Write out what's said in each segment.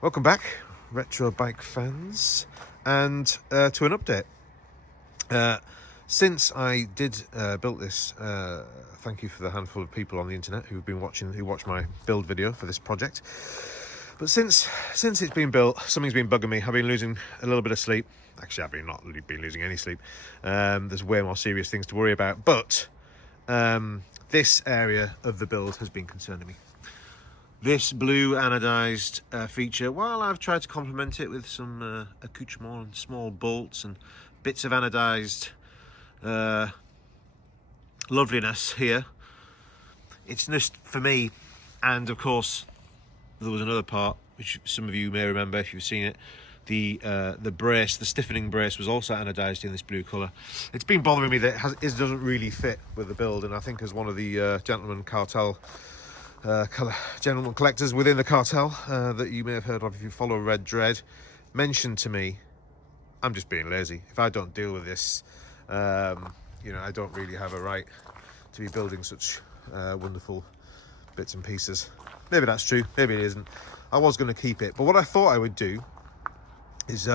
Welcome back, retro bike fans, and to an update. Since I did build this, thank you for the handful of people on the internet who watched my build video for this project. But since it's been built, something's been bugging me. I've been losing a little bit of sleep. Actually, I've not been losing any sleep. There's way more serious things to worry about. But this area of the build has been concerning me. This blue anodized feature, while I've tried to complement it with some accoutrement and small bolts and bits of anodized loveliness here, it's just for me. And of course, there was another part which some of you may remember if you've seen it. The brace, the stiffening brace, was also anodized in this blue colour. It's been bothering me that it doesn't really fit with the build, and I think as one of the gentleman collectors within the cartel that you may have heard of if you follow Red Dread mentioned to me, I'm just being lazy. If I don't deal with this, I don't really have a right to be building such wonderful bits and pieces. Maybe that's true, maybe it isn't. I was going to keep it, but what I thought I would do is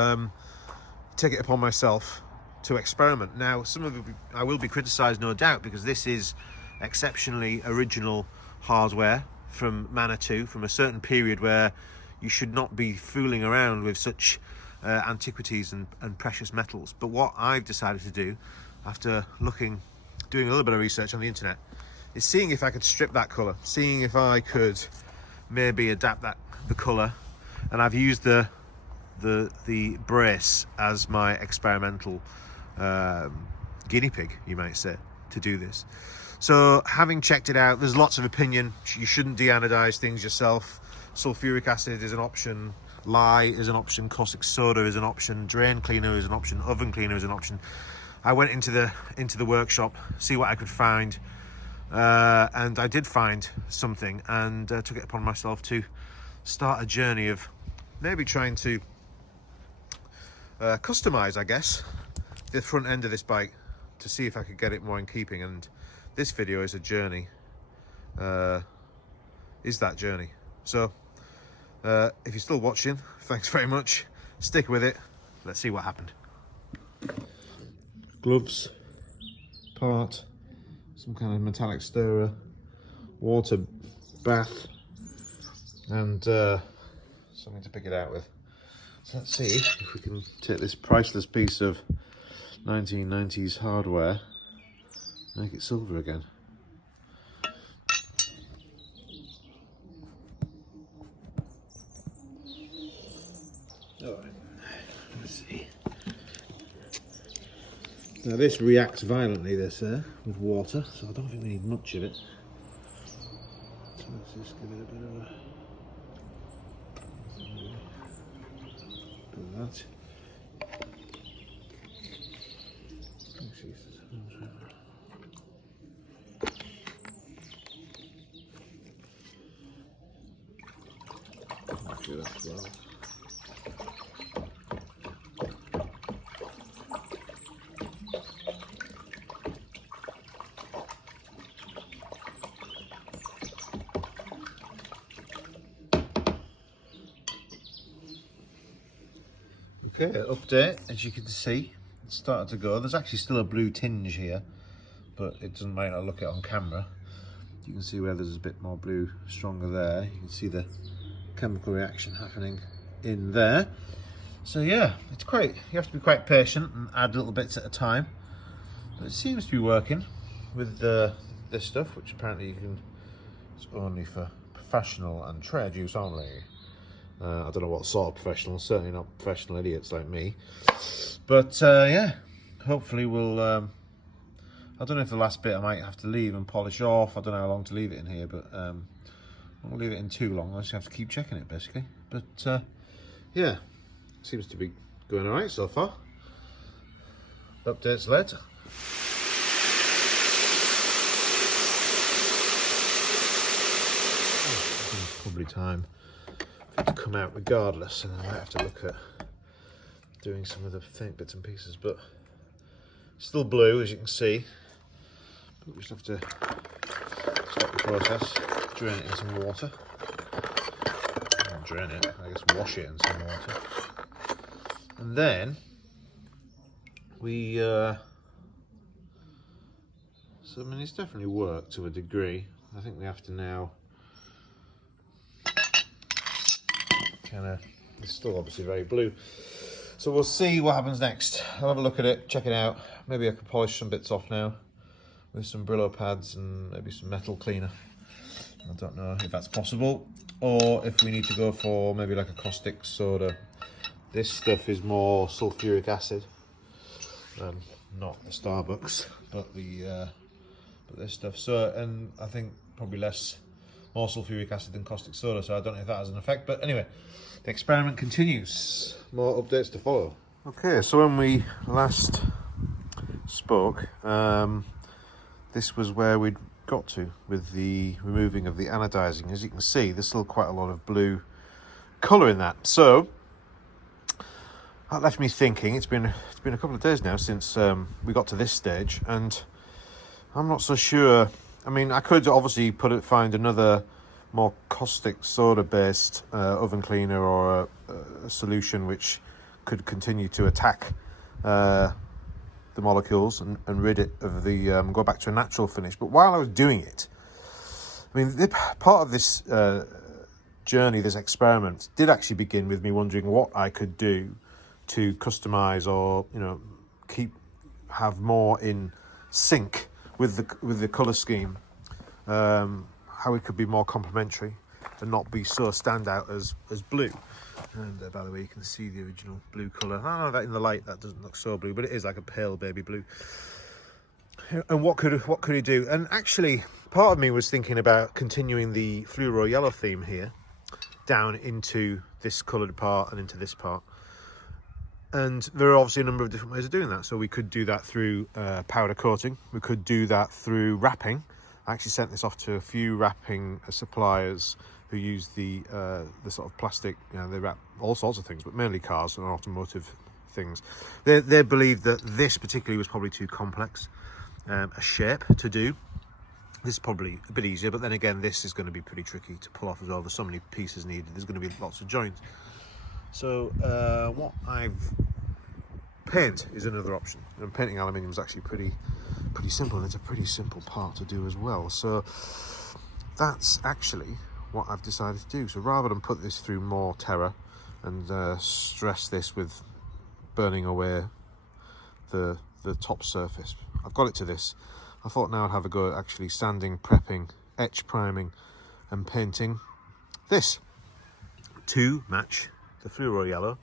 take it upon myself to experiment. Now, some of it I will be criticised, no doubt, because this is exceptionally original hardware from Manitou, from a certain period where you should not be fooling around with such antiquities and precious metals. But what I've decided to do, after doing a little bit of research on the internet, is seeing if I could strip that colour, seeing if I could maybe adapt the colour. And I've used the brace as my experimental guinea pig, you might say, to do this. So, having checked it out, there's lots of opinion. You shouldn't deanodize things yourself. Sulfuric acid is an option, lye is an option, caustic soda is an option, drain cleaner is an option, oven cleaner is an option. I went into the workshop, see what I could find, and I did find something, and took it upon myself to start a journey of maybe trying to customize, I guess, the front end of this bike to see if I could get it more in keeping. And this video is a journey, is that journey. So if you're still watching, thanks very much. Stick with it. Let's see what happened. Gloves, part, some kind of metallic stirrer, water bath, and something to pick it out with. So let's see if we can take this priceless piece of 1990s hardware, make it silver again. Alright, let's see. Now this reacts violently, with water, so I don't think we need much of it. So let's just give it a bit of a... do that. Do that as well. Okay, update. As you can see, it's started to go. There's actually still a blue tinge here, but it doesn't might not look it on camera. You can see where there's a bit more blue stronger there. You can see the chemical reaction happening in there. So yeah, you have to be quite patient and add little bits at a time. But it seems to be working with this stuff, which apparently it's only for professional and trade use only. I don't know what sort of professional, certainly not professional idiots like me. But yeah, hopefully we'll, I don't know if the last bit I might have to leave and polish off. I don't know how long to leave it in here, but I won't leave it in too long. I just have to keep checking it basically. But yeah, seems to be going alright so far. Updates later. It's probably time to come out regardless, and I might have to look at doing some of the faint bits and pieces, but still blue as you can see. But we just have to stop the process, drain it in some water, and water in it. I just wash it in some water. And then we, so I mean, it's definitely worked to a degree. I think we have to now kind of, it's still obviously very blue. So we'll see what happens next. I'll have a look at it, check it out. Maybe I could polish some bits off now with some Brillo pads and maybe some metal cleaner. I don't know if that's possible, or if we need to go for maybe like a caustic soda. This stuff is more sulfuric acid, not the Starbucks, but this stuff. So, and I think probably more sulfuric acid than caustic soda. So I don't know if that has an effect. But anyway, the experiment continues. More updates to follow. Okay, so when we last spoke, this was where we'd got to with the removing of the anodizing. As you can see, there's still quite a lot of blue colour in that. So that left me thinking. It's been a couple of days now since we got to this stage, and I'm not so sure. I mean, I could obviously find another more caustic soda based oven cleaner or a solution which could continue to attack the molecules and rid it of the go back to a natural finish. But while I was doing it, I mean, part of this journey, this experiment, did actually begin with me wondering what I could do to customize or, you know, have more in sync with the color scheme, how it could be more complementary and not be so standout as blue. And by the way, you can see the original blue color. I know that in the light that doesn't look so blue, but it is like a pale baby blue. And what could he do? And actually, part of me was thinking about continuing the fluoro yellow theme here down into this colored part and into this part. And there are obviously a number of different ways of doing that. So we could do that through powder coating. We could do that through wrapping. I actually sent this off to a few wrapping suppliers who use the sort of plastic. You know, they wrap all sorts of things, but mainly cars and automotive things. They believe that this particularly was probably too complex a shape to do. This is probably a bit easier, but then again, this is going to be pretty tricky to pull off as well. There's so many pieces needed. There's going to be lots of joints. So what paint is another option, and painting aluminium is actually pretty simple, and it's a pretty simple part to do as well. So that's actually what I've decided to do. So rather than put this through more terror and stress this with burning away the top surface, I've got it to this. I thought now I'd have a go at actually sanding, prepping, etch priming and painting this to match the fluoro yellow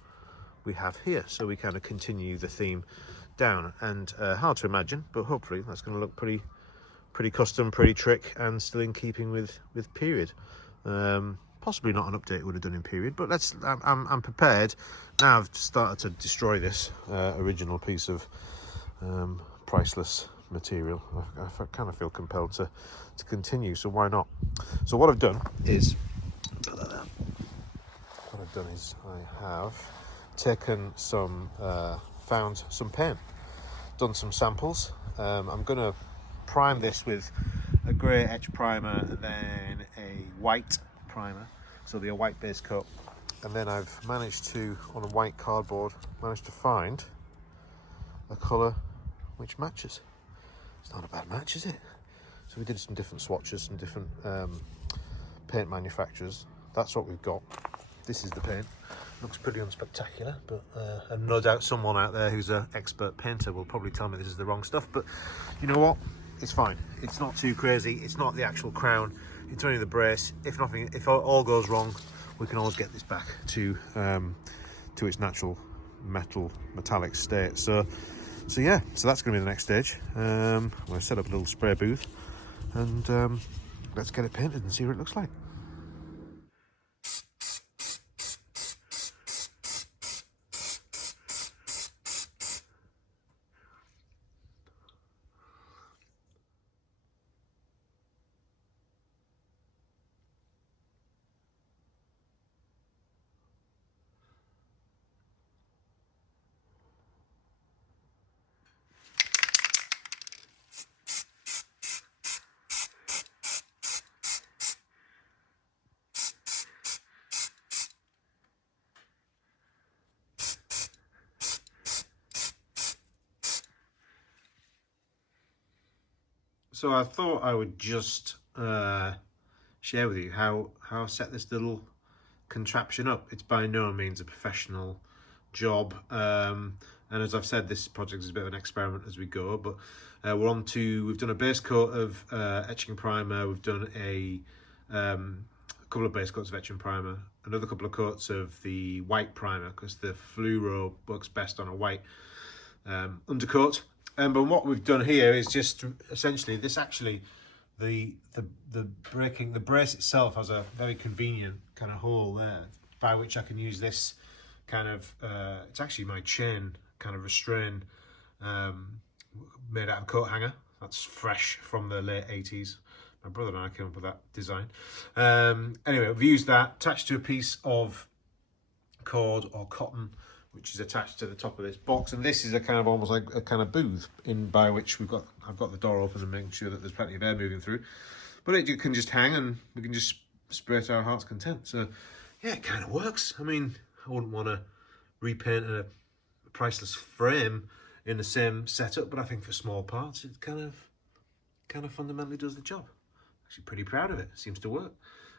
we have here. So we kind of continue the theme down, and hard to imagine, but hopefully that's going to look pretty custom, pretty trick, and still in keeping with period. Possibly not an update would have done in period, but I'm prepared now. I've started to destroy this original piece of priceless material. I kind of feel compelled to continue, so why not? So what I've done is I have taken found some paint, done some samples. I'm going to prime this with a grey etch primer and then a white primer, so it'll be a white base coat. And then I've managed to, on a white cardboard, find a colour which matches. It's not a bad match, is it? So we did some different swatches, some different paint manufacturers. That's what we've got. This is the paint. Looks pretty unspectacular, but and no doubt someone out there who's an expert painter will probably tell me this is the wrong stuff, but you know what? It's fine. It's not too crazy. It's not the actual crown. It's only the brace. If all goes wrong, we can always get this back to its natural metallic state. So yeah, so that's going to be the next stage. I'm going to set up a little spray booth and let's get it painted and see what it looks like. So I thought I would just share with you how I set this little contraption up. It's by no means a professional job, and as I've said, this project is a bit of an experiment as we go, but we've done a base coat of etching primer, we've done a couple of base coats of etching primer, another couple of coats of the white primer, because the fluoro works best on a white undercoat. But what we've done here is just essentially this. Actually, the brace itself has a very convenient kind of hole there by which I can use this kind of it's actually my chain kind of restrain, made out of a coat hanger. That's fresh from the late 80s. My brother and I came up with that design. Anyway, we've used that attached to a piece of cord or cotton, which is attached to the top of this box, and this is a kind of almost like a kind of booth in by which I've got the door open and making sure that there's plenty of air moving through. But it can just hang and we can just spray it to our heart's content. So yeah, it kind of works. I mean, I wouldn't want to repaint a priceless frame in the same setup, but I think for small parts it kind of fundamentally does the job. Actually pretty proud of it. Seems to work.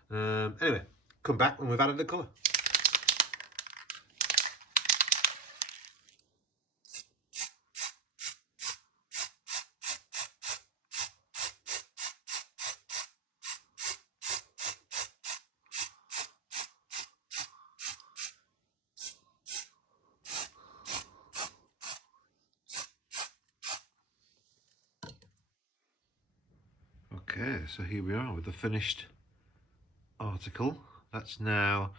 Anyway, come back when we've added the colour. Okay, so here we are with the finished article. That's now,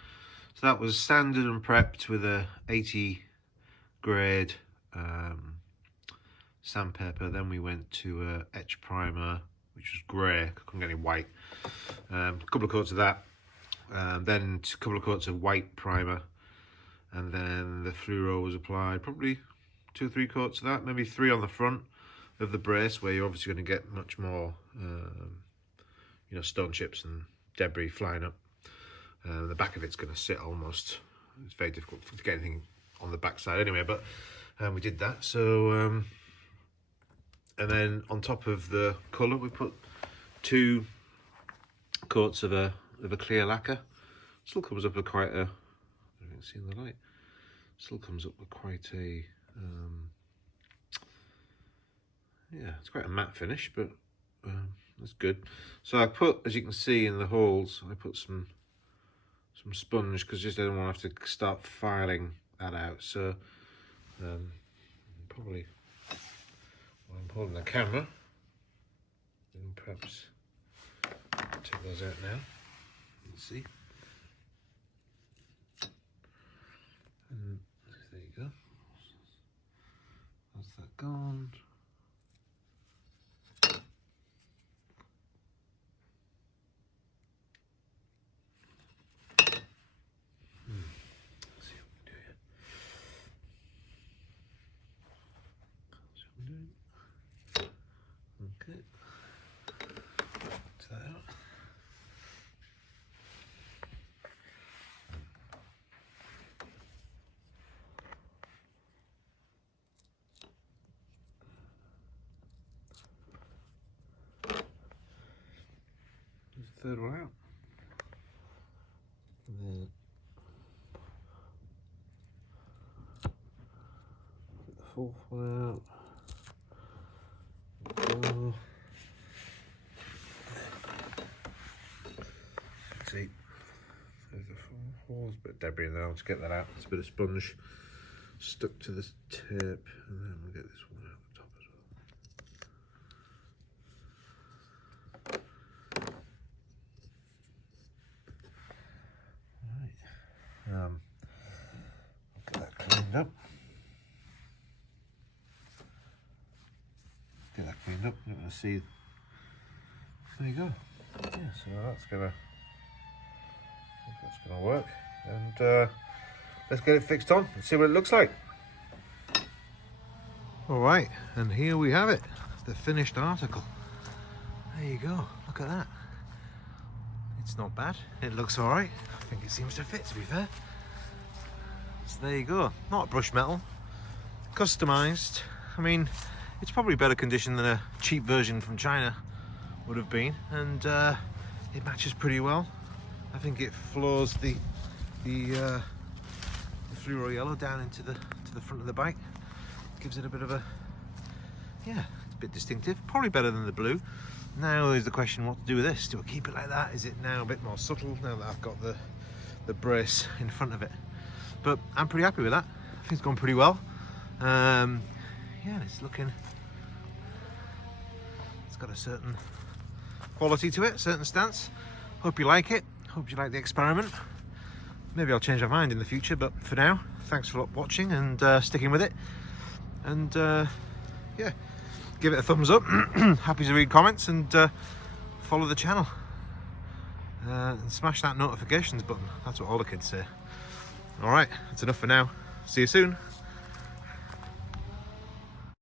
so that was sanded and prepped with a 80 grade sandpaper. Then we went to a etch primer, which was grey, couldn't get any white. A couple of coats of that, then a couple of coats of white primer, and then the fluoro was applied, probably 2 or 3 coats of that, maybe 3 on the front of the brace, where you're obviously going to get much more you know, stone chips and debris flying up. The back of it's going to sit almost, it's very difficult to get anything on the back side anyway, but we did that. So and then on top of the colour we put 2 coats of a clear lacquer. Still comes up with quite a, I don't know if you can see in the light, still comes up with quite a yeah, it's quite a matte finish, but that's good. So I put, as you can see in the holes, I put some sponge, because just I don't want to have to start filing that out. So probably while I'm holding the camera, then perhaps take those out now. Let's see. And there you go. That's that gone. Okay, take that out. There's the third one out. And then get the fourth one out. See, there's the 4 holes, a bit of debris in there. I'll just get that out. It's a bit of sponge stuck to this tip, and then we'll get this one out the top as well. Right. Get that cleaned up. Get that cleaned up. You're going to see. There you go. Yeah, so that's gonna work, and let's get it fixed on and see what it looks like. All right, and here we have it, the finished article. There you go. Look at that. It's not bad. It looks all right. I think it seems to fit, to be fair. So there you go. Not brushed metal, customized. I mean, it's probably better condition than a cheap version from China. would have been, and it matches pretty well. I think it floors the fluoro yellow down into the front of the bike. Gives it a bit of a, yeah, it's a bit distinctive. Probably better than the blue. Now is the question what to do with this. Do I keep it like that? Is it now a bit more subtle now that I've got the brace in front of it? But I'm pretty happy with that. I think it's gone pretty well. Yeah, it's looking, it's got a certain quality to it, certain stance. Hope you like it. Hope you like the experiment. Maybe I'll change my mind in the future, but for now, thanks for watching and sticking with it. And yeah, give it a thumbs up. Happy to read comments, and follow the channel. And smash that notifications button. That's what all the kids say. All right, that's enough for now. See you soon.